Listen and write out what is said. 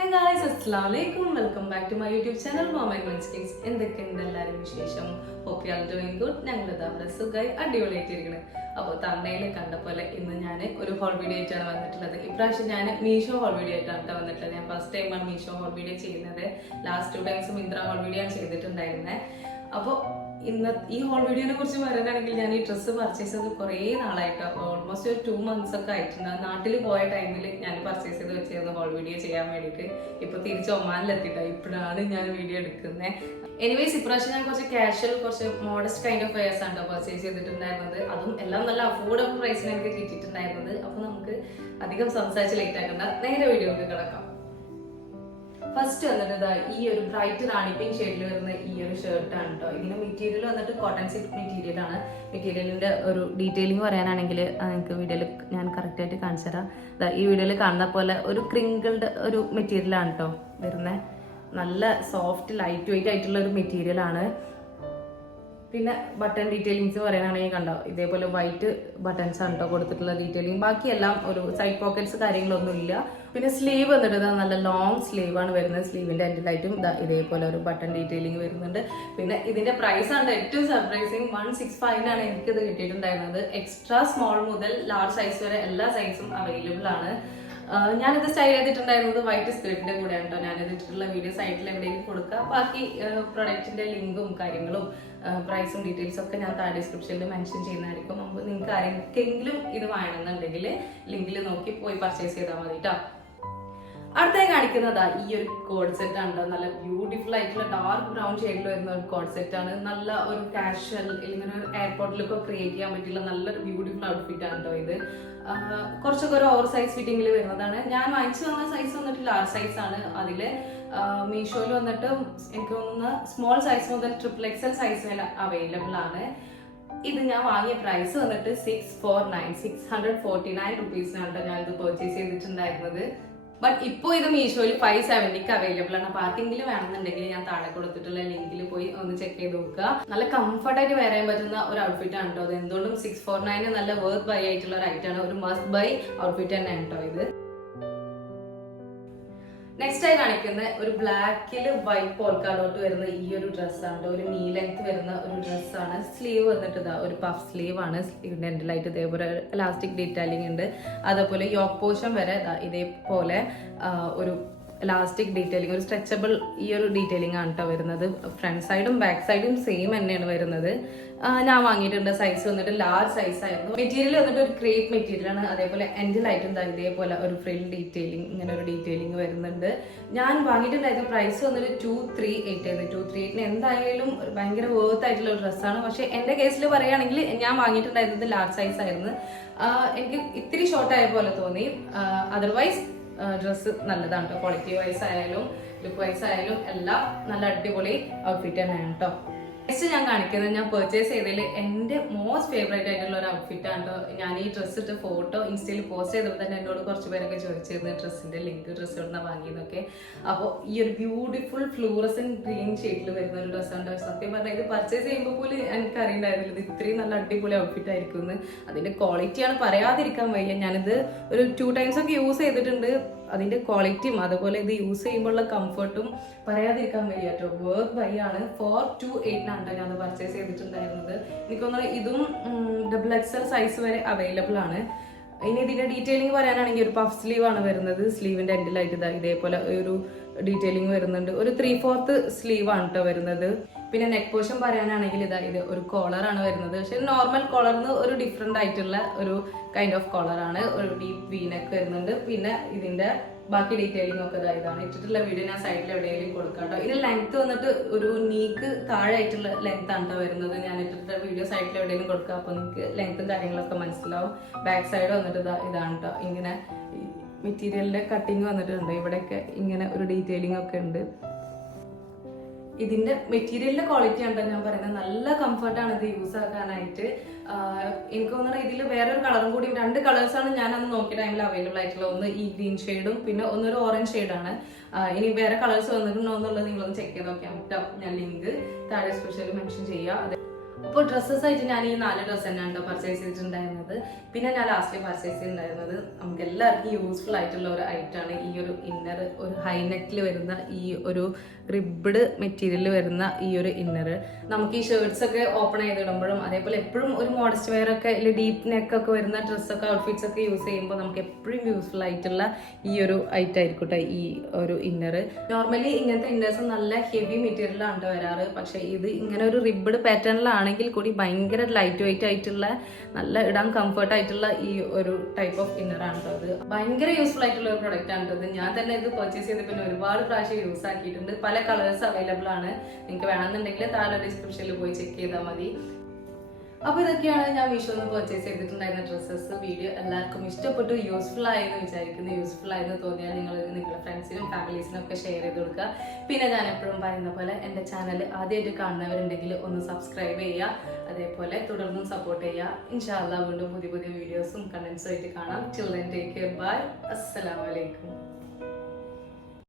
Hey guys, Assalamualaikum. Welcome back to my YouTube channel, Mom and Men's Kids. എന്തൊക്കെയുണ്ട് എല്ലാവരും വിശേഷം? Hope you are doing good. ഞങ്ങളിത് അവിടെ സുഖമായി അടിപൊളിയായിട്ടിരിക്കുന്നത്. അപ്പോൾ തമിഴിൽ കണ്ട പോലെ ഇന്ന് ഞാൻ ഒരു ഹോൾ വീഡിയോ ആയിട്ടാണ് വന്നിട്ടുള്ളത്. ഇപ്രാവശ്യം ഞാൻ മീഷോ ഹോൾ വീഡിയോ ആയിട്ടാണ് വന്നിട്ടുള്ളത്. ഞാൻ ഫസ്റ്റ് ടൈമാണ് മീഷോ ഹോൾ വീഡിയോ ചെയ്യുന്നത്. Last 2 times Myntra haul video ആണ് ചെയ്തിട്ടുണ്ടായിരുന്നത്. അപ്പോൾ ഇന്ന് ഈ ഹോൾ വീഡിയോനെ കുറിച്ച് പറയാനാണെങ്കിൽ ഞാൻ ഈ ഡ്രസ്സ് പർച്ചേസ് ചെയ്ത് കുറേ നാളായിട്ട് ഓൾമോസ്റ്റ് ഒരു 2 months ഒക്കെ ആയിട്ടുണ്ട്. നാട്ടിൽ പോയ ടൈമിൽ ഞാൻ പർച്ചേസ് ചെയ്ത് വെച്ചിരുന്നു ഹോൾ വീഡിയോ ചെയ്യാൻ വേണ്ടിയിട്ട്. ഇപ്പോൾ തിരിച്ച് ഒമാനിലെത്തിയിട്ടാണ് ഇപ്പോഴാണ് ഞാൻ വീഡിയോ എടുക്കുന്നത്. എനിവേസ് ഇപ്രാവശ്യം ഞാൻ കുറച്ച് കാഷ്വൽ കുറച്ച് മോഡസ്റ്റ് കൈൻഡ് ഓഫ് വെയേഴ്സ് ആണ് പർച്ചേസ് ചെയ്തിട്ടുണ്ടായിരുന്നത്. അതും എല്ലാം നല്ല അഫോർഡബിൾ പ്രൈസിന് എനിക്ക് കിട്ടിയിട്ടുണ്ടായിരുന്നത്. അപ്പോൾ നമുക്ക് അധികം സംസാരിച്ച് ലേറ്റ് ആക്കണ്ട, നേരെ വീഡിയോക്ക് കിടക്കാം. ഫസ്റ്റ് വന്നിട്ട് ഈ ഒരു ബ്രൈറ്റ് റാണി പിങ്ക് ഷെയ്ഡിൽ വരുന്ന ഈ ഒരു ഷർട്ടാണ് കേട്ടോ. ഇതിന്റെ മെറ്റീരിയൽ വന്നിട്ട് കോട്ടൺ സിൽക്ക് മെറ്റീരിയൽ ആണ്. മെറ്റീരിയലിന്റെ ഒരു ഡീറ്റെയിലിംഗ് പറയാനാണെങ്കിൽ നിങ്ങൾക്ക് വീഡിയോയിൽ ഞാൻ കറക്റ്റ് ആയിട്ട് കാണിച്ചു തരാം. ഈ വീഡിയോയിൽ കാണുന്ന പോലെ ഒരു ക്രിങ്കിൾഡ് ഒരു മെറ്റീരിയൽ ആണ് കേട്ടോ വരുന്നത്. നല്ല സോഫ്റ്റ് ലൈറ്റ് വെയിറ്റ് ആയിട്ടുള്ള ഒരു മെറ്റീരിയൽ ആണ്. പിന്നെ ബട്ടൺ ഡീറ്റെയിലിങ്സ് പറയാനാണെങ്കിൽ കണ്ടോ ഇതേപോലെ വൈറ്റ് ബട്ടൺസ് ആണ് കേട്ടോ കൊടുത്തിട്ടുള്ള ഡീറ്റെയിലിംഗ്. ബാക്കിയെല്ലാം ഒരു സൈഡ് പോക്കറ്റ്സ് കാര്യങ്ങളൊന്നും ഇല്ല. പിന്നെ സ്ലീവ് വന്നിട്ട് നല്ല ലോങ് സ്ലീവ് ആണ് വരുന്നത്. സ്ലീവിന്റെ എൻഡിലായിട്ടും ഇതേപോലെ ഒരു ബട്ടൺ ഡീറ്റെയിലിംഗ് വരുന്നുണ്ട്. പിന്നെ ഇതിന്റെ പ്രൈസ് ആണ് ഏറ്റവും സർപ്രൈസിങ്. 165 ആണ് എനിക്കിത് കിട്ടിയിട്ടുണ്ടായിരുന്നത്. എക്സ്ട്രാ സ്മോൾ മുതൽ ലാർജ് സൈസ് വരെ എല്ലാ സൈസും അവൈലബിൾ ആണ്. ഞാനിത് സ്റ്റൈൽ ചെയ്തിട്ടുണ്ടായിരുന്നത് വൈറ്റ് സ്കേർട്ടിന്റെ കൂടെയാണ് കേട്ടോ. ഞാനിത് ഇട്ടിട്ടുള്ള വീഡിയോ സൈറ്റിൽ എവിടെയെങ്കിലും കൊടുക്കുക. ബാക്കി പ്രൊഡക്റ്റിന്റെ ലിങ്കും കാര്യങ്ങളും പ്രൈസും ഡീറ്റെയിൽസും ഒക്കെ ഞാൻ താഴെ ഡിസ്ക്രിപ്ഷനിൽ മെൻഷൻ ചെയ്യുന്നതായിരിക്കും. അപ്പോൾ നിങ്ങൾക്ക് ആരെങ്കിലും ഇത് വേണമെന്നുണ്ടെങ്കിൽ ലിങ്കിൽ നോക്കി പോയി പർച്ചേസ് ചെയ്താൽ മതി കേട്ടോ. അടുത്തായി കാണിക്കുന്നതാ ഈ ഒരു കോഡ് സെറ്റ് ആണ്. നല്ല ബ്യൂട്ടിഫുൾ ആയിട്ടുള്ള ഡാർക്ക് ബ്രൗൺ ഷെയ്ഡിൽ വരുന്ന ഒരു കോഡ് സെറ്റ് ആണ്. നല്ല ഒരു കാഷ്വൽ ഇങ്ങനെ ഒരു എയർപോർട്ടിലൊക്കെ ക്രിയേറ്റ് ചെയ്യാൻ പറ്റിയുള്ള നല്ലൊരു ബ്യൂട്ടിഫുൾ ഔട്ട്ഫിറ്റ് ആണ് കേട്ടോ ഇത്. കുറച്ചൊക്കെ ഒരു ഓവർ സൈസ് ഫിറ്റിംഗിൽ വരുന്നതാണ്. ഞാൻ വാങ്ങിച്ചു വന്ന സൈസ് വന്നിട്ട് ലാർജ് സൈസ് ആണ്. അതില് മീഷോയിൽ വന്നിട്ട് എനിക്ക് തോന്നുന്ന സ്മോൾ സൈസ് മുതൽ XXL സൈസ് വരെ അവൈലബിൾ ആണ്. ഇത് ഞാൻ വാങ്ങിയ പ്രൈസ് വന്നിട്ട് 649 റുപ്പീസിനാണ് ഞാനിത് പർച്ചേസ് ചെയ്തിട്ടുണ്ടായിരുന്നത്. ബട്ട് ഇപ്പോൾ ഇത് മീഷോയിൽ 570 അവൈലബിൾ ആണ്. അപ്പോൾ ആർക്കെങ്കിലും വേണമെന്നുണ്ടെങ്കിൽ ഞാൻ താഴെ കൊടുത്തിട്ടുള്ള ലിങ്കിൽ പോയി ഒന്ന് ചെക്ക് ചെയ്ത് നോക്കുക. നല്ല കംഫർട്ടായിട്ട് വെയർ ചെയ്യാൻ പറ്റുന്ന ഒരു ഔട്ട്ഫിറ്റ് ആണ് കേട്ടോ. അത് എന്തുകൊണ്ടും 649 നല്ല വർത്ത് ബൈ ആയിട്ടുള്ള ഒരു ഐറ്റം ആണ്. ഒരു മസ്റ്റ് ബൈ ഔട്ട്ഫിറ്റ് തന്നെയാണ് കേട്ടോ ഇത്. നെക്സ്റ്റ് ആയി കാണിക്കുന്ന ഒരു ബ്ലാക്കിൽ വൈറ്റ് പോൾക്കാഡോട്ട് വരുന്ന ഈ ഒരു ഡ്രസ്സാണ്. ഒരു നീ ലെങ്ത് വരുന്ന ഒരു ഡ്രസ്സാണ്. സ്ലീവ് വന്നിട്ട് ഒരു പഫ് സ്ലീവ് ആണ്. സ്ലീവിന്റെ എൻഡിലായിട്ട് ഇതേപോലെ ഇലാസ്റ്റിക് ഡീറ്റെയിലിംഗ് ഉണ്ട്. അതേപോലെ യോക്ക് പോർഷൻ വരെ ഇതേപോലെ ഒരു ഇലാസ്റ്റിക് ഡീറ്റെയിലിംഗ്, ഒരു സ്ട്രെച്ചബിൾ ഈ ഒരു ഡീറ്റെയിലിംഗ് ആണ് കേട്ടോ വരുന്നത്. ഫ്രണ്ട് സൈഡും ബാക്ക് സൈഡും സെയിം തന്നെയാണ് വരുന്നത്. ഞാൻ വാങ്ങിയിട്ടുണ്ട്. സൈസ് വന്നിട്ട് ലാർജ് സൈസ് ആയിരുന്നു. മെറ്റീരിയൽ വന്നിട്ട് ഒരു ക്രേപ്പ് മെറ്റീരിയൽ ആണ്. അതേപോലെ എൻഡിലായിട്ടും ഇതേപോലെ ഒരു ഫ്രിൽ ഡീറ്റെയിലിംഗ് ഇങ്ങനെ ഒരു ഡീറ്റെയിലിംഗ് വരുന്നുണ്ട്. ഞാൻ വാങ്ങിയിട്ടുണ്ടായിരുന്ന പ്രൈസ് വന്നിട്ട് 238 ആയിരുന്നു. 238 എന്തായാലും ഭയങ്കര വേർത്ത് ആയിട്ടുള്ള ഒരു ഡ്രസ്സാണ്. പക്ഷെ എന്റെ കേസിൽ പറയുകയാണെങ്കിൽ ഞാൻ വാങ്ങിയിട്ടുണ്ടായിരുന്നത് ലാർജ് സൈസ് ആയിരുന്നു. എനിക്ക് ഇത്തിരി ഷോർട്ട് ആയ പോലെ തോന്നി. അതർവൈസ് ഡ്രസ്സ് നല്ലതാണ് കേട്ടോ. ക്വാളിറ്റി വൈസ് ആയാലും ലുക്ക് വൈസ് ആയാലും എല്ലാം നല്ല അടിപൊളി ഔട്ട്ഫിറ്റ് തന്നെയാണ് കേട്ടോ. നെക്സ്റ്റ് ഞാൻ കാണിക്കുന്നത് ഞാൻ പർച്ചേസ് ചെയ്തതിൽ എൻ്റെ മോസ്റ്റ് ഫേവറേറ്റ് ആയിട്ടുള്ള ഒരു ഔട്ട്ഫിറ്റ് ആണ് കേട്ടോ. ഞാൻ ഈ ഡ്രസ്സ് ഇട്ട് ഫോട്ടോ ഇൻസ്റ്റയിൽ പോസ്റ്റ് ചെയ്തപ്പോൾ തന്നെ എന്നോട് കുറച്ച് പേരൊക്കെ ചോദിച്ചിരുന്നു ഡ്രസ്സിന്റെ ലിങ്ക്, ഡ്രസ്സ് എവിടുന്ന വാങ്ങിയെന്നൊക്കെ. അപ്പോൾ ഈ ഒരു ബ്യൂട്ടിഫുൾ ഫ്ലൂറസൻ ഗ്രീൻ ഷെയ്ഡിൽ വരുന്ന ഒരു ഡ്രസ്സാണ്. സത്യം പറഞ്ഞാൽ ഇത് പർച്ചേസ് ചെയ്യുമ്പോൾ പോലും എനിക്ക് അറിയണ്ടായിരുന്നില്ല ഇത് ഇത്രയും നല്ല അടിപൊളി ഔട്ട്ഫിറ്റ് ആയിരിക്കും എന്ന്. അതിന്റെ ക്വാളിറ്റിയാണ് പറയാതിരിക്കാൻ വയ്യ. ഞാനിത് ഒരു 2 ടൈംസ് ഒക്കെ യൂസ് ചെയ്തിട്ടുണ്ട്. അതിന്റെ ക്വാളിറ്റിയും അതുപോലെ ഇത് യൂസ് ചെയ്യുമ്പോഴുള്ള കംഫർട്ടും പറയാതിരിക്കാൻ വയ്യ കേട്ടോ. വർത്ത് ബൈ ആണ്. 428 ആണ് ഞാൻ പർച്ചേസ് ചെയ്തിട്ടുണ്ടായിരുന്നത്. എനിക്ക് തോന്നുന്നത് ഇതും XXL സൈസ് വരെ അവൈലബിൾ ആണ്. ഇനി ഇതിന്റെ ഡീറ്റെയിലിംഗ് പറയാനാണെങ്കിൽ ഒരു പഫ് സ്ലീവ് ആണ് വരുന്നത്. സ്ലീവിന്റെ എൻഡിലായിട്ട് ഇതേപോലെ ഒരു ഡീറ്റെയിലിംഗ് വരുന്നുണ്ട്. ഒരു 3/4 സ്ലീവ് ആണ് കേട്ടോ വരുന്നത്. പിന്നെ നെക്ക് പോർഷൻ പറയാനാണെങ്കിൽ ഇത് ഒരു കോളർ ആണ് വരുന്നത്. പക്ഷെ നോർമൽ കോളറിന് ഒരു ഡിഫറെന്റ് ആയിട്ടുള്ള ഒരു കൈൻഡ് ഓഫ് കോളർ ആണ്. ഒരു ഡീപ്പ് വി നെക്ക് വരുന്നുണ്ട്. പിന്നെ ഇതിന്റെ ബാക്കി ഡീറ്റെയിലിംഗ് ഒക്കെ ഇതാണ്. ഇട്ടിട്ടുള്ള വീഡിയോ ഞാൻ സൈഡിൽ എവിടെയെങ്കിലും കൊടുക്കാം കേട്ടോ. ഇതിന്റെ ലെങ്ത് വന്നിട്ട് ഒരു നീക്ക് താഴെ ആയിട്ടുള്ള ലെങ്ത് ആണ് കേട്ടോ വരുന്നത്. ഞാൻ ഇട്ടിട്ടുള്ള വീഡിയോ സൈഡിൽ എവിടെയെങ്കിലും കൊടുക്കാം. അപ്പൊ നിങ്ങൾക്ക് ലെങ്ത്തും കാര്യങ്ങളൊക്കെ മനസ്സിലാവും. ബാക്ക് സൈഡ് വന്നിട്ട് ഇതാണ് കേട്ടോ. ഇങ്ങനെ മെറ്റീരിയലിന്റെ കട്ടിങ് വന്നിട്ടുണ്ട്. ഇവിടെയൊക്കെ ഇങ്ങനെ ഒരു ഡീറ്റെയിലിംഗ് ഒക്കെ ഉണ്ട്. ഇതിന്റെ മെറ്റീരിയലിന്റെ ക്വാളിറ്റി ആണ് ഞാൻ പറയുന്നത്. നല്ല കംഫർട്ടാണ് ഇത് യൂസ് ആക്കാനായിട്ട്. എനിക്ക് തോന്നുന്നത് ഇതിൽ വേറൊരു കളറും കൂടി 2 കളേഴ്സാണ് ഞാൻ അന്ന് നോക്കിയ ടൈമിൽ അവൈലബിൾ ആയിട്ടുള്ള. ഒന്ന് ഈ ഗ്രീൻ ഷെയ്ഡും പിന്നെ ഒന്നൊരു ഓറഞ്ച് ഷെയ്ഡാണ്. ഇനി വേറെ കളേഴ്സ് വന്നിട്ടുണ്ടോ എന്നുള്ളത് നിങ്ങളൊന്ന് ചെക്ക് ചെയ്ത് നോക്കിയാൽ കേട്ടോ. ഞാൻ ലിങ്ക് താഴെ സ്പെഷ്യലി മെൻഷൻ ചെയ്യാം. അപ്പോൾ ഡ്രസ്സസ് ആയിട്ട് ഞാൻ ഈ 4 ഡ്രസ്സ് തന്നെയാണ് കേട്ടോ പർച്ചേസ് ചെയ്തിട്ടുണ്ടായിരുന്നത്. പിന്നെ ഞാൻ ലാസ്റ്റ് പർച്ചേസ് ചെയ്തിട്ടുണ്ടായിരുന്നത് നമുക്ക് എല്ലാവർക്കും യൂസ്ഫുൾ ആയിട്ടുള്ള ഒരു ഐറ്റമാണ് ഈ ഒരു ഇന്നർ, ഒരു ഹൈ നെക്കിൽ വരുന്ന ഈ ഒരു റിബ്ഡ് മെറ്റീരിയൽ വരുന്ന ഈ ഒരു ഇന്നർ. നമുക്ക് ഈ ഷർട്ട്സ് ഒക്കെ ഓപ്പൺ ചെയ്തിടുമ്പോഴും അതേപോലെ എപ്പോഴും ഒരു മോഡസ്റ്റ് വെയർ ഒക്കെ ഡീപ്പ് നെക്ക് ഒക്കെ വരുന്ന ഡ്രസ്സൊക്കെ ഔട്ട്ഫിറ്റ്സ് ഒക്കെ യൂസ് ചെയ്യുമ്പോൾ നമുക്ക് എപ്പോഴും യൂസ്ഫുൾ ആയിട്ടുള്ള ഈ ഒരു ഐറ്റം ആയിരിക്കട്ടെ ഈ ഒരു ഇന്നർ. നോർമലി ഇങ്ങനത്തെ ഇന്നേഴ്സ് നല്ല ഹെവി മെറ്റീരിയലാണ് വരാറ്, പക്ഷേ ഇത് ഇങ്ങനെ ഒരു റിബ്ഡ് പാറ്റേണിലാണെങ്കിൽ കൂടി ഭയങ്കര ലൈറ്റ് വെയിറ്റ് ആയിട്ടുള്ള നല്ല ഇടാൻ കംഫർട്ട് ആയിട്ടുള്ള ഈ ഒരു ടൈപ്പ് ഓഫ് ഇന്നർ ആണ് കേട്ടോ. അത് ഭയങ്കര യൂസ്ഫുൾ ആയിട്ടുള്ള ഒരു പ്രൊഡക്റ്റ് ആണ് ഇത്. ഞാൻ തന്നെ ഇത് പർച്ചേസ് ചെയ്ത് പിന്നെ ഒരുപാട് പ്രാവശ്യം യൂസ് ആക്കിയിട്ടുണ്ട്. പല കളേഴ്സ് അവൈലബിൾ ആണ്. നിങ്ങൾക്ക് വേണമെന്നുണ്ടെങ്കിൽ താഴെ ഡിസ്ക്രിപ്ഷനിൽ പോയി ചെക്ക് ചെയ്താൽ മതി. അപ്പോൾ ഇതൊക്കെയാണ് ഞാൻ മീഷോന്ന് പർച്ചേസ് ചെയ്തിട്ടുണ്ടായിരുന്ന ഡ്രസ്സസ്. വീഡിയോ എല്ലാവർക്കും ഇഷ്ടപ്പെട്ടു, യൂസ്ഫുൾ ആയെന്ന് വിചാരിക്കുന്നു. യൂസ്ഫുൾ ആയെന്ന് തോന്നിയാൽ നിങ്ങൾ നിങ്ങളുടെ ഫ്രണ്ട്സിനും ഫാമിലീസിനും ഒക്കെ ഷെയർ ചെയ്ത് കൊടുക്കുക. പിന്നെ ഞാൻ എപ്പോഴും പറയുന്ന പോലെ എൻ്റെ ചാനൽ ആദ്യമായിട്ട് കാണുന്നവരുണ്ടെങ്കിൽ ഒന്ന് സബ്സ്ക്രൈബ് ചെയ്യുക, അതേപോലെ തുടർന്നും സപ്പോർട്ട് ചെയ്യുക. ഇൻഷാ അല്ലാഹ് വീണ്ടും പുതിയ പുതിയ വീഡിയോസും കണ്ടന്റ്സും ആയിട്ട് കാണാം. ചിൽഡ്രൻ ടേക്ക് കെയർ, ബൈ, അസ്സലാമു അലൈക്കും.